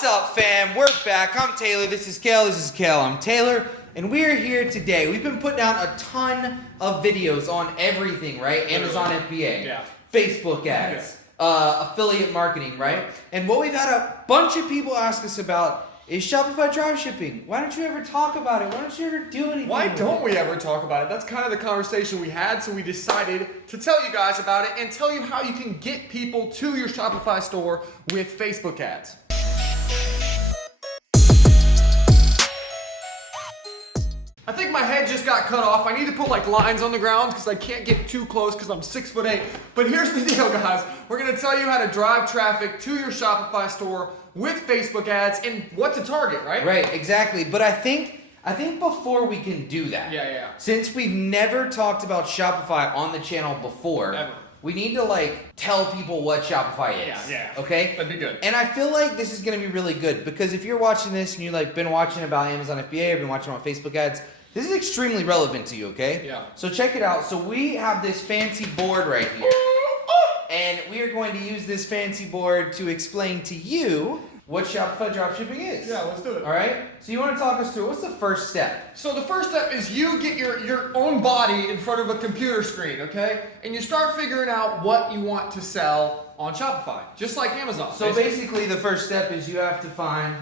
What's up, fam? We're back. I'm Taylor. This is Kale. This is Kale. I'm Taylor. And we're here today. We've been putting out a ton of videos on everything, right? Amazon FBA, Facebook ads, affiliate marketing, right? And what we've had a bunch of people ask us about is Shopify dropshipping. Why don't you ever talk about it? Why don't you ever do anything? Why don't we ever talk about it? That's kind of the conversation we had, so we decided to tell you guys about it and tell you how you can get people to your Shopify store with Facebook ads. I think my head just got cut off. I need to put like lines on the ground because I can't get too close because I'm 6'8". But here's the deal, guys. We're going to tell you how to drive traffic to your Shopify store with Facebook ads and what to target, right? Right, exactly. But I think before we can do that, since we've never talked about Shopify on the channel before, we need to tell people what Shopify is. Okay? That'd be good. And I feel like this is going to be really good because if you're watching this and you've been watching about Amazon FBA or been watching about Facebook ads, this is extremely relevant to you, okay? Yeah. So check it out. So we have this fancy board right here. And we are going to use this fancy board to explain to you what Shopify dropshipping is. Yeah, let's do it. All right? So you want to talk us through, what's the first step? So the first step is you get your own body in front of a computer screen, okay? And you start figuring out what you want to sell on Shopify, just like Amazon. So basically the first step is you have to find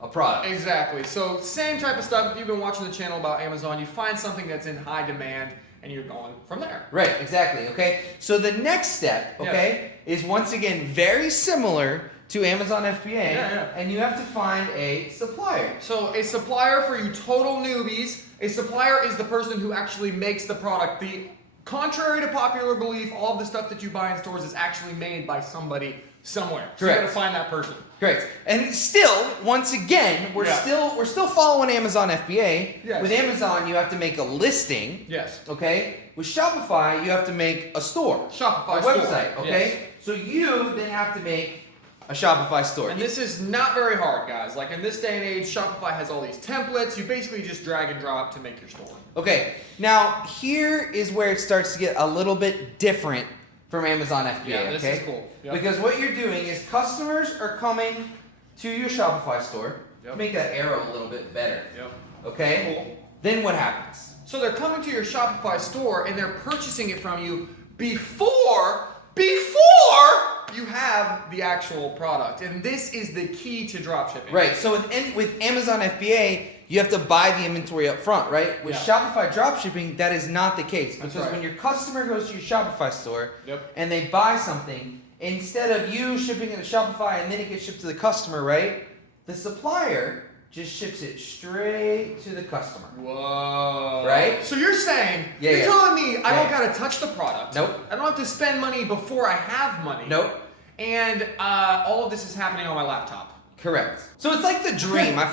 a product. Exactly. So same type of stuff. If you've been watching the channel about Amazon, you find something that's in high demand and you're going from there. Right, exactly, okay? So the next step, okay, is once again very similar to Amazon FBA, and you have to find a supplier. So a supplier for you total newbies, a supplier is the person who actually makes the product. Contrary to popular belief, all of the stuff that you buy in stores is actually made by somebody somewhere. So you gotta find that person. Correct. And still, once again, we're still following Amazon FBA. Yes. With Amazon, you have to make a listing. Yes. Okay. With Shopify, you have to make a store. Shopify a store. website. Okay. Yes. So you then have to make a Shopify store. And this is not very hard, guys. Like in this day and age, Shopify has all these templates. You basically just drag and drop to make your store. Okay. Now here is where it starts to get a little bit different from Amazon FBA. Yeah, this is cool. Yep. Because what you're doing is customers are coming to your Shopify store. Make that arrow a little bit better. Okay? Cool. Then what happens? So they're coming to your Shopify store and they're purchasing it from you before you have the actual product. And this is the key to dropshipping. Right. So with Amazon FBA, you have to buy the inventory up front, right? With Shopify dropshipping, that is not the case. Because when your customer goes to your Shopify store and they buy something, instead of you shipping it to Shopify and then it gets shipped to the customer, right? The supplier just ships it straight to the customer. Whoa. Right? So you're saying, you're telling me I don't got to touch the product. Nope. I don't have to spend money before I have money. Nope. And all of this is happening on my laptop. Correct. So it's like the dream. I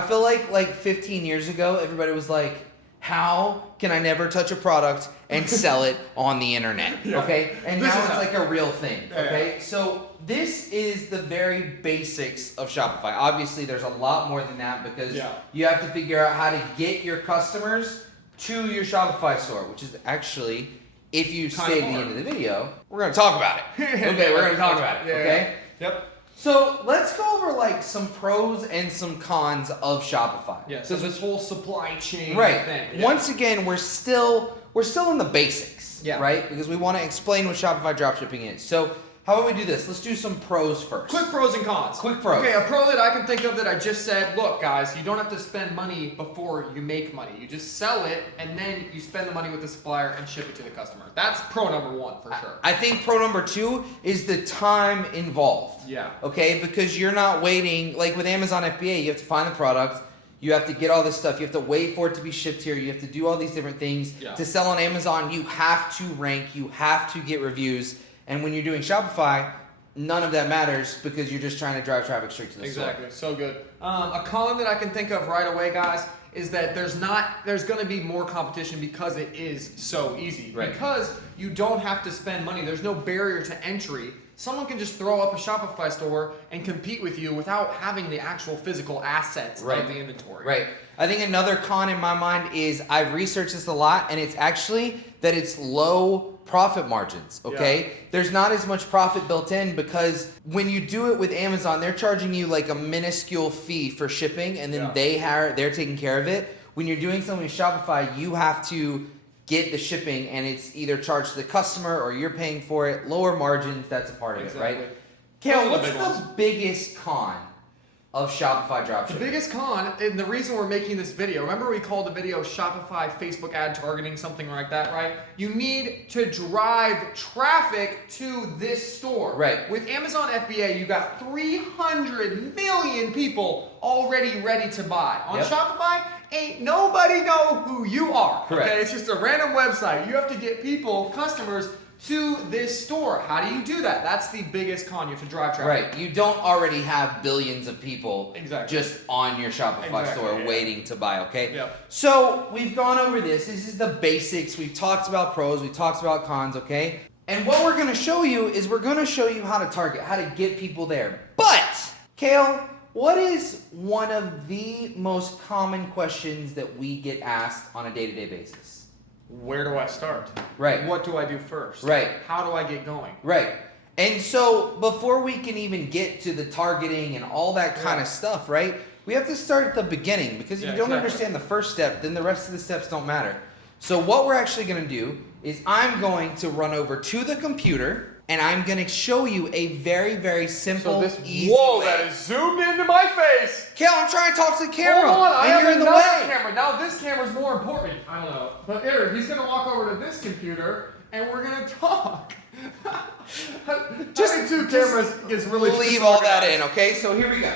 feel like 15 years ago, everybody was like, how can I never touch a product and sell it on the internet? Okay? And now it's like a real thing. Okay? So this is the very basics of Shopify. Obviously, there's a lot more than that because you have to figure out how to get your customers to your Shopify store, which is actually, if you stay to the end of the video, we're going to talk about it. Okay, we're going to talk about it. Okay? Yep. So let's go over some pros and some cons of Shopify. Yeah. So this whole supply chain thing. Yeah. Once again, we're still in the basics. Yeah. Right? Because we want to explain what Shopify dropshipping is. So how about we do this? Let's do some pros first. Quick pros and cons. Quick pros. Okay, a pro that I can think of that I just said, look guys, you don't have to spend money before you make money. You just sell it and then you spend the money with the supplier and ship it to the customer. That's pro number one for sure. I think pro number two is the time involved. Yeah. Okay, because you're not waiting, like with Amazon FBA, you have to find the product, you have to get all this stuff, you have to wait for it to be shipped here, you have to do all these different things. To sell on Amazon, you have to rank, you have to get reviews, and when you're doing Shopify, none of that matters because you're just trying to drive traffic straight to the store. Exactly, so good. A con that I can think of right away, guys, is that there's going to be more competition because it is so easy. Right. Because you don't have to spend money. There's no barrier to entry. Someone can just throw up a Shopify store and compete with you without having the actual physical assets of the inventory. Right. I think another con in my mind is I've researched this a lot, and it's actually that it's low profit margins, okay? Yeah. There's not as much profit built in because when you do it with Amazon, they're charging you like a minuscule fee for shipping, and then they're taking care of it. When you're doing something with Shopify, you have to get the shipping, and it's either charged to the customer or you're paying for it. Lower margins, that's a part of it, right? Kale, what's the biggest con of Shopify dropshipping? The biggest con, and the reason we're making this video, remember we called the video Shopify Facebook ad targeting, something like that, right? You need to drive traffic to this store. Right. With Amazon FBA, you got 300 million people already ready to buy. On Shopify, ain't nobody know who you are. Correct. Okay, it's just a random website. You have to get people, customers, to this store. How do you do that? That's the biggest con. You have to drive traffic. Right. You don't already have billions of people just on your Shopify store waiting to buy, okay? Yep. So we've gone over this. This is the basics. We've talked about pros. We've talked about cons, okay? And what we're going to show you is we're going to show you how to target, how to get people there. But, Kale, what is one of the most common questions that we get asked on a day-to-day basis? Where do I start? Right. What do I do first? Right. How do I get going? Right. And so before we can even get to the targeting and all that kind of stuff, right, we have to start at the beginning, because if you don't understand the first step, then the rest of the steps don't matter. So what we're actually going to do is I'm going to run over to the computer, and I'm going to show you a very, very simple, easy way. That is zoomed into my face. Kel, I'm trying to talk to the camera. Hold on, I have you're in the another way. camera. Now this camera's more important. I don't know. But here, he's going to walk over to this computer, and we're going to talk. Just two cameras is really leave all that in, okay? So here we go.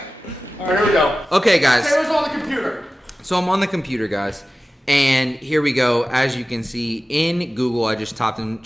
All right, here we go. Okay, guys. Camera's on the computer. So I'm on the computer, guys. And here we go. As you can see in Google, I just typed in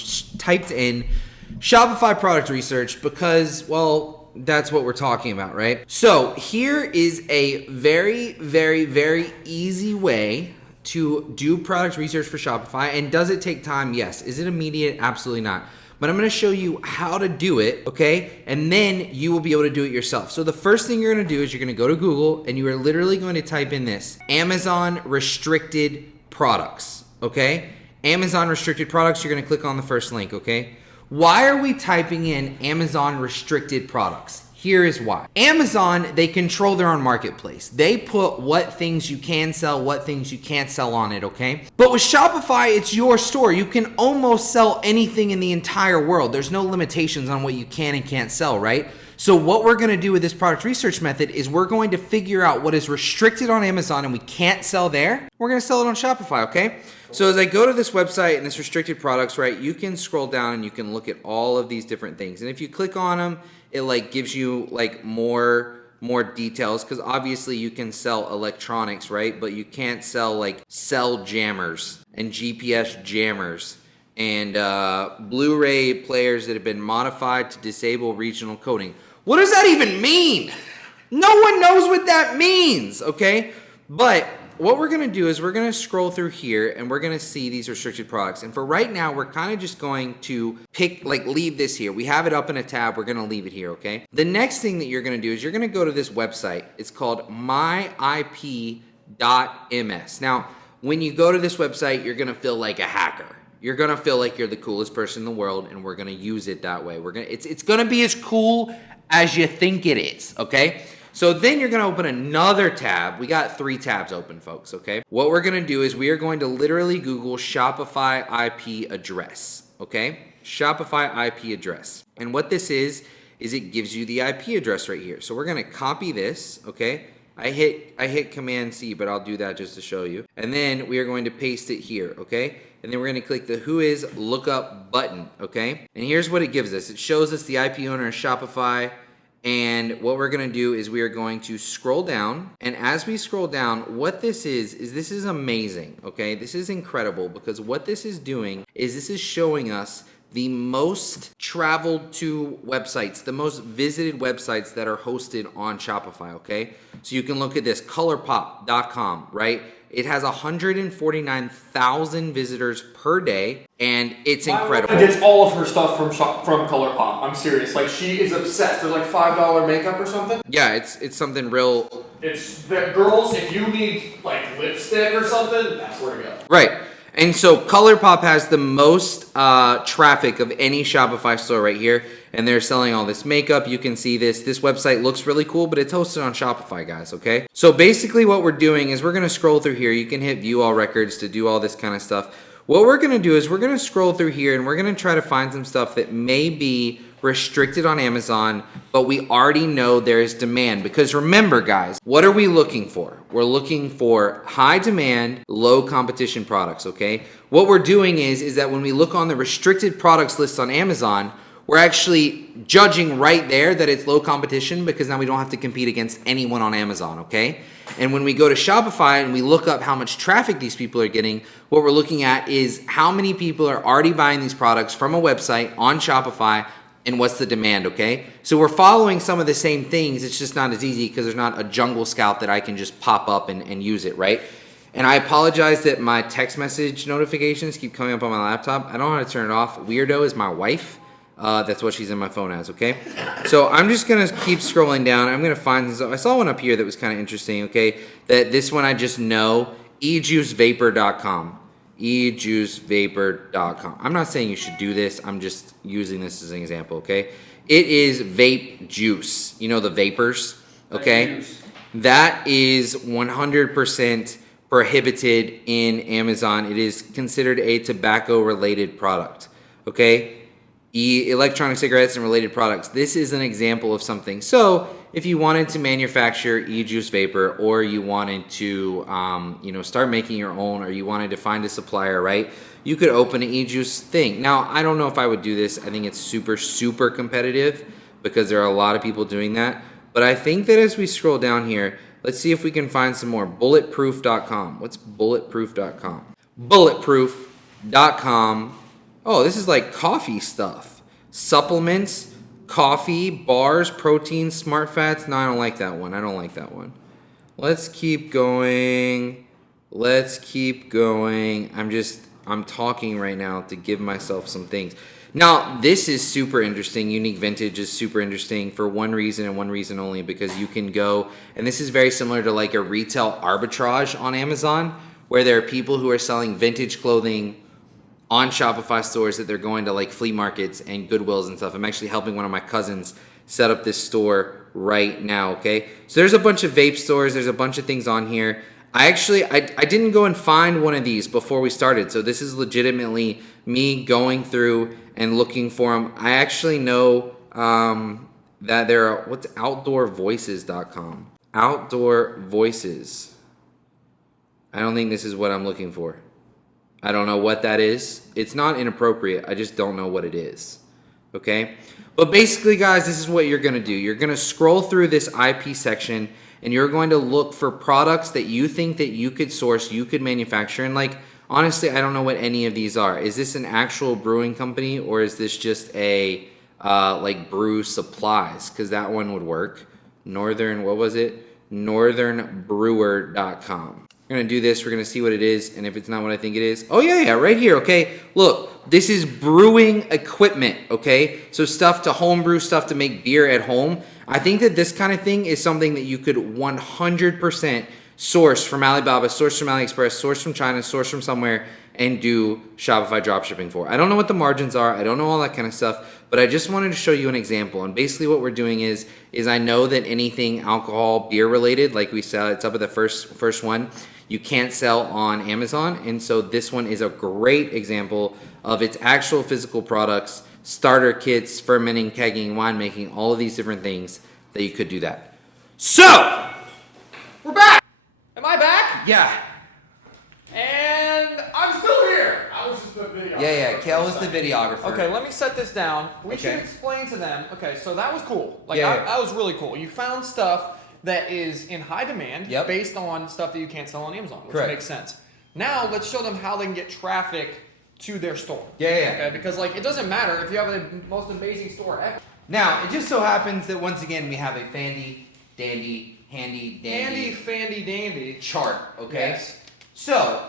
Shopify product research because, well, that's what we're talking about, right? So here is a very, very, very easy way to do product research for Shopify. And does it take time? Yes. Is it immediate? Absolutely not. But I'm going to show you how to do it, okay? And then you will be able to do it yourself. So the first thing you're going to do is you're going to go to Google, and you are literally going to type in this: Amazon restricted products, okay? Amazon restricted products, you're going to click on the first link, okay? Why are we typing in Amazon restricted products? Here is why. Amazon, they control their own marketplace. They put what things you can sell, what things you can't sell on it, okay? But with Shopify, it's your store. You can almost sell anything in the entire world. There's no limitations on what you can and can't sell, right? So what we're going to do with this product research method is we're going to figure out what is restricted on Amazon and we can't sell there. We're going to sell it on Shopify, okay? So as I go to this website and this restricted products, right, you can scroll down and you can look at all of these different things. And if you click on them, it like gives you like more details, because obviously you can sell electronics, right? But you can't sell like cell jammers and GPS jammers and Blu-ray players that have been modified to disable regional coding. What does that even mean? No one knows what that means, okay? But what we're going to do is we're going to scroll through here and we're going to see these restricted products. And for right now, we're kind of just going to leave this here. We have it up in a tab. We're going to leave it here, okay? The next thing that you're going to do is you're going to go to this website. It's called myip.ms. Now, when you go to this website, you're going to feel like a hacker. You're going to feel like you're the coolest person in the world, and we're going to use it that way. It's going to be as cool as you think it is, okay? So then you're going to open another tab. We got 3 tabs open, folks, okay? What we're going to do is we are going to literally Google Shopify IP address, okay? Shopify IP address. And what this is it gives you the IP address right here. So we're going to copy this, okay? I hit Command C, but I'll do that just to show you. And then we are going to paste it here, okay? And then we're going to click the Whois lookup button, okay? And here's what it gives us. It shows us the IP owner of Shopify. And what we're going to do is we are going to scroll down. And as we scroll down, what this is amazing, okay? This is incredible, because what this is doing is this is showing us the most traveled to websites, the most visited websites that are hosted on Shopify, okay? So you can look at this, colorpop.com, right? It has 149,000 visitors per day, and it's incredible. She gets all of her stuff from ColourPop. I'm serious. Like, she is obsessed. There's like $5 makeup or something. Yeah, it's something real. It's that girls, if you need like lipstick or something, that's where to go. Right. And so ColourPop has the most traffic of any Shopify store right here. And they're selling all this makeup. You can see this. This website looks really cool, but it's hosted on Shopify, guys, okay? So basically what we're doing is we're going to scroll through here. You can hit view all records to do all this kind of stuff. What we're going to do is we're going to scroll through here and we're going to try to find some stuff that may be restricted on Amazon, but we already know there is demand. Because remember, guys, what are we looking for? We're looking for high demand, low competition products, okay? What we're doing is that when we look on the restricted products list on Amazon, we're actually judging right there that it's low competition because now we don't have to compete against anyone on Amazon, okay? And when we go to Shopify and we look up how much traffic these people are getting, what we're looking at is how many people are already buying these products from a website on Shopify and what's the demand, okay? So we're following some of the same things. It's just not as easy because there's not a jungle scout that I can just pop up and use it, right? And I apologize that my text message notifications keep coming up on my laptop. I don't know how to turn it off. Weirdo is my wife. That's what she's in my phone as, okay? So I'm just going to keep scrolling down. I'm going to find this. I saw one up here that was kind of interesting, okay? That this one I just know, ejuicevapor.com. ejuicevapor.com. I'm not saying you should do this. I'm just using this as an example, okay? It is vape juice. You know the vapors, okay? That is 100% prohibited in Amazon. It is considered a tobacco-related product, okay? Electronic cigarettes and related products. This is an example of something. So if you wanted to manufacture e-juice vapor, or you wanted to start making your own, or you wanted to find a supplier, right, you could open an e-juice thing. Now, I don't know if I would do this. I think it's super competitive because there are a lot of people doing that. But I think that as we scroll down here, let's see if we can find some more. Bulletproof.com. What's bulletproof.com? Bulletproof.com. Oh, this is like coffee stuff. Supplements, coffee, bars, protein, smart fats. No, I don't like that one. I don't like that one. Let's keep going. I'm talking right now to give myself some things. Now, this is super interesting. Unique Vintage is super interesting for one reason and one reason only, because you can go, and this is very similar to like a retail arbitrage on Amazon, where there are people who are selling vintage clothing on Shopify stores that they're going to like flea markets and Goodwills and stuff. I'm actually helping one of my cousins set up this store right now, okay? So there's a bunch of vape stores. There's a bunch of things on here. I didn't go and find one of these before we started. So this is legitimately me going through and looking for them. I actually know that there are, what's outdoorvoices.com? Outdoor Voices. I don't think this is what I'm looking for. I don't know what that is. It's not inappropriate. I just don't know what it is. Okay? But basically, guys, this is what you're going to do. You're going to scroll through this IP section, and you're going to look for products that you think that you could source, you could manufacture. And like, honestly, I don't know what any of these are. Is this an actual brewing company, or is this just a like brew supplies? Because that one would work. Northernbrewer.com. We're going to do this. We're going to see what it is. And if it's not what I think it is. Oh, yeah, right here. Okay. Look, this is brewing equipment. Okay. So stuff to homebrew, stuff to make beer at home. I think that this kind of thing is something that you could 100% source from Alibaba, source from AliExpress, source from China, source from somewhere, and do Shopify dropshipping for. I don't know what the margins are. I don't know all that kind of stuff, but I just wanted to show you an example. And basically what we're doing is I know that anything alcohol, beer related, like we saw, it's up at the first one, you can't sell on Amazon. And so this one is a great example of its actual physical products, starter kits, fermenting, kegging, winemaking, all of these different things that you could do that. So, we're back. Am I back? Yeah. And I'm still here. I was just the videographer. Yeah. Kale was the videographer. Okay, let me set this down. We should explain to them. Okay, so that was cool. That was really cool. You found stuff that is in high demand based on stuff that you can't sell on Amazon, which makes sense. Now, let's show them how they can get traffic to their store. Yeah. Okay, because like it doesn't matter if you have the most amazing store ever. Now, it just so happens that once again we have a handy dandy chart, okay? Yes. So,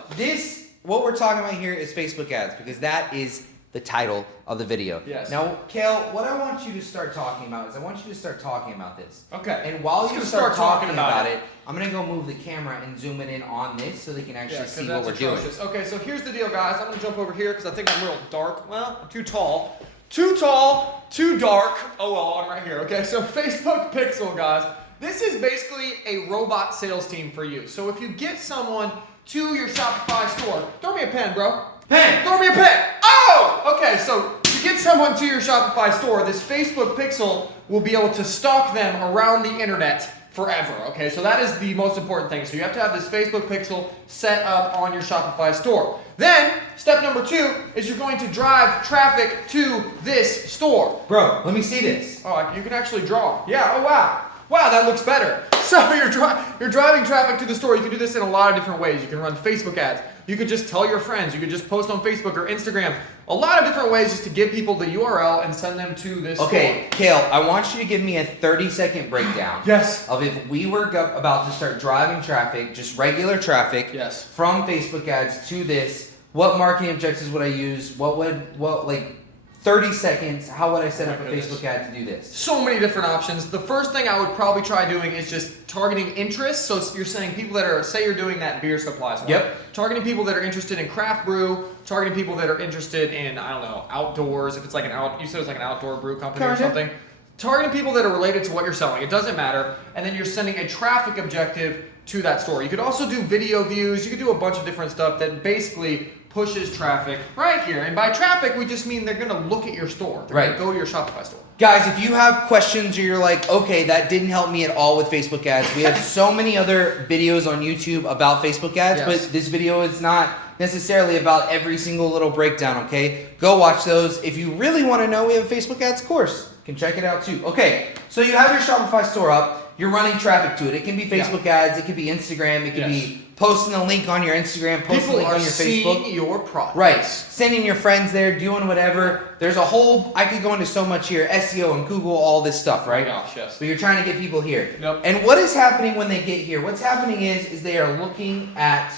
what we're talking about here is Facebook ads, because that is the title of the video. Yes. Now, Kale, what I want you to start talking about is I want you to start talking about this. Okay. And while you Let's start talking about it, I'm going to go move the camera and zoom it in on this so they can actually see what we're doing. Okay, so here's the deal, guys. I'm going to jump over here because I think I'm real dark. Well, I'm too tall. Too tall, too dark. Oh, well, I'm right here. Okay, so Facebook Pixel, guys. This is basically a robot sales team for you. So if you get someone to your Shopify store, throw me a pen, bro. Pen! Throw me a pen. Oh! Okay, so to get someone to your Shopify store, this Facebook Pixel will be able to stalk them around the internet forever. Okay, so that is the most important thing. So you have to have this Facebook Pixel set up on your Shopify store. Then, step number 2 is you're going to drive traffic to this store. Bro, let me see this. Oh, you can actually draw. Yeah, oh wow. Wow, that looks better. So you're driving traffic to the store. You can do this in a lot of different ways. You can run Facebook ads. You could just tell your friends. You could just post on Facebook or Instagram. A lot of different ways just to give people the URL and send them to this store. Okay, Kale, I want you to give me a 30-second breakdown. Yes. Of if we were about to start driving traffic, just regular traffic, yes, from Facebook ads to this, what marketing objectives would I use? Like 30 seconds, how would I set up a Facebook ad to do this? So many different options. The first thing I would probably try doing is just targeting interests. So you're saying people that are, say you're doing that beer supplies one. Yep. Targeting people that are interested in craft brew, targeting people that are interested in, I don't know, outdoors. If it's like you said it's like an outdoor brew company or something. Targeting people that are related to what you're selling. It doesn't matter. And then you're sending a traffic objective to that store. You could also do video views. You could do a bunch of different stuff that basically pushes traffic right here. And by traffic, we just mean they're going to look at your store. They're going to go to your Shopify store. Guys, if you have questions or you're like, okay, that didn't help me at all with Facebook ads, we have so many other videos on YouTube about Facebook ads, but this video is not necessarily about every single little breakdown, okay? Go watch those. If you really want to know, we have a Facebook ads course. You can check it out too. Okay, so you have your Shopify store up. You're running traffic to it. It can be Facebook ads. It could be Instagram. It could be posting a link on your Instagram, posting a link on your Facebook. Seeing your product. Right. Sending your friends there, doing whatever. There's a whole, I could go into so much here, SEO and Google, all this stuff, right? Oh my gosh, yes. But you're trying to get people here. Yep. And what is happening when they get here? What's happening is they are looking at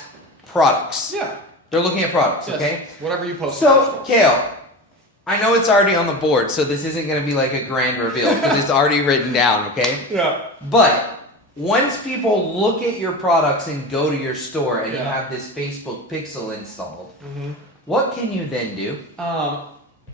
products. Yeah. They're looking at products, okay? Whatever you post. So, Kale, I know it's already on the board, so this isn't going to be like a grand reveal because it's already written down, okay? Yeah. But once people look at your products and go to your store and you have this Facebook Pixel installed, what can you then do?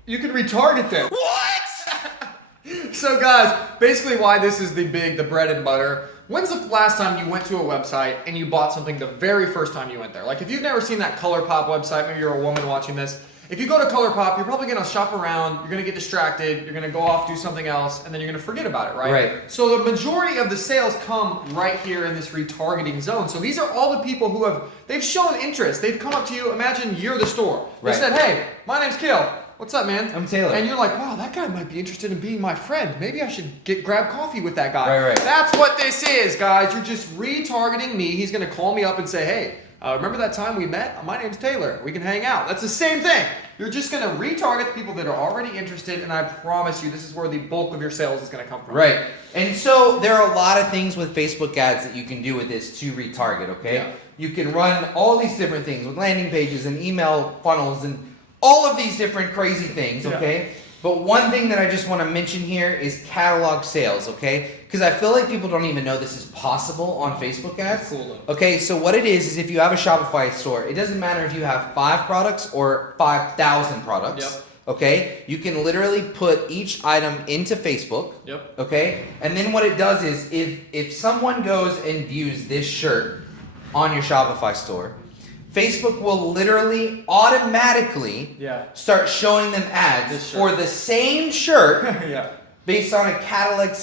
You can retarget them. What? So guys, basically why this is the bread and butter. When's the last time you went to a website and you bought something the very first time you went there? Like if you've never seen that ColourPop website, maybe you're a woman watching this. If you go to ColourPop, you're probably going to shop around, you're going to get distracted, you're going to go off, do something else, and then you're going to forget about it, right? Right. So the majority of the sales come right here in this retargeting zone. So these are all the people who they've shown interest. They've come up to you. Imagine you're the store. They said, hey, my name's Kale. What's up, man? I'm Taylor. And you're like, wow, that guy might be interested in being my friend. Maybe I should grab coffee with that guy. Right. That's what this is, guys. You're just retargeting me. He's going to call me up and say, hey, remember that time we met? My name's Taylor. We can hang out. That's the same thing. You're just going to retarget the people that are already interested, and I promise you, this is where the bulk of your sales is going to come from. Right. And so there are a lot of things with Facebook ads that you can do with this to retarget, okay? Yeah. You can run all these different things with landing pages and email funnels and all of these different crazy things, okay? But one thing that I just want to mention here is catalog sales, okay? Because I feel like people don't even know this is possible on Facebook ads. Cool. Okay, so what it is if you have a Shopify store, it doesn't matter if you have 5 products or 5,000 products. Yep. Okay, you can literally put each item into Facebook. Yep. Okay, and then what it does is if someone goes and views this shirt on your Shopify store, Facebook will literally automatically start showing them ads for the same shirt based on a catalog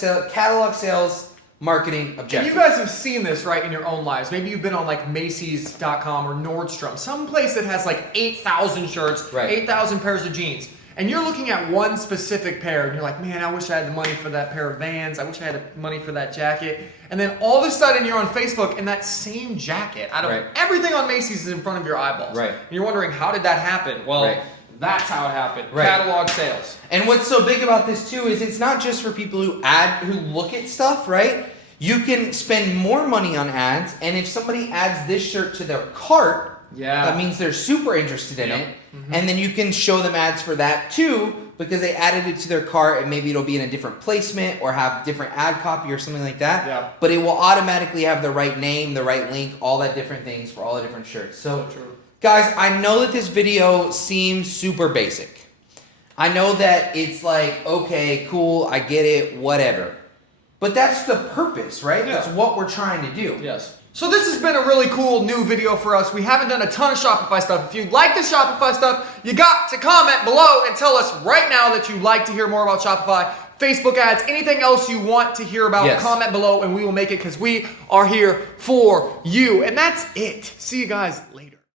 sales marketing objective. And you guys have seen this, right, in your own lives. Maybe you've been on like Macy's.com or Nordstrom, some place that has like 8,000 shirts, 8,000 pairs of jeans. And you're looking at one specific pair, and you're like, man, I wish I had the money for that pair of Vans. I wish I had the money for that jacket. And then all of a sudden, you're on Facebook, and that same jacket, out of everything on Macy's, is in front of your eyeballs. Right. And you're wondering, how did that happen? Well, that's how it happened. Catalog sales. And what's so big about this too is it's not just for people who look at stuff, right? You can spend more money on ads, and if somebody adds this shirt to their cart, Yeah. That means they're super interested in it. And then you can show them ads for that too, because they added it to their cart, and maybe it'll be in a different placement or have different ad copy or something like that. Yeah. But it will automatically have the right name, the right link, all that different things for all the different shirts. So true. Guys, I know that this video seems super basic. I know that it's like, okay, cool, I get it, whatever. But that's the purpose, right? Yeah. That's what we're trying to do. Yes. So this has been a really cool new video for us. We haven't done a ton of Shopify stuff. If you like the Shopify stuff, you got to comment below and tell us right now that you'd like to hear more about Shopify, Facebook ads, anything else you want to hear about. Yes. Comment below and we will make it, because we are here for you. And that's it. See you guys later.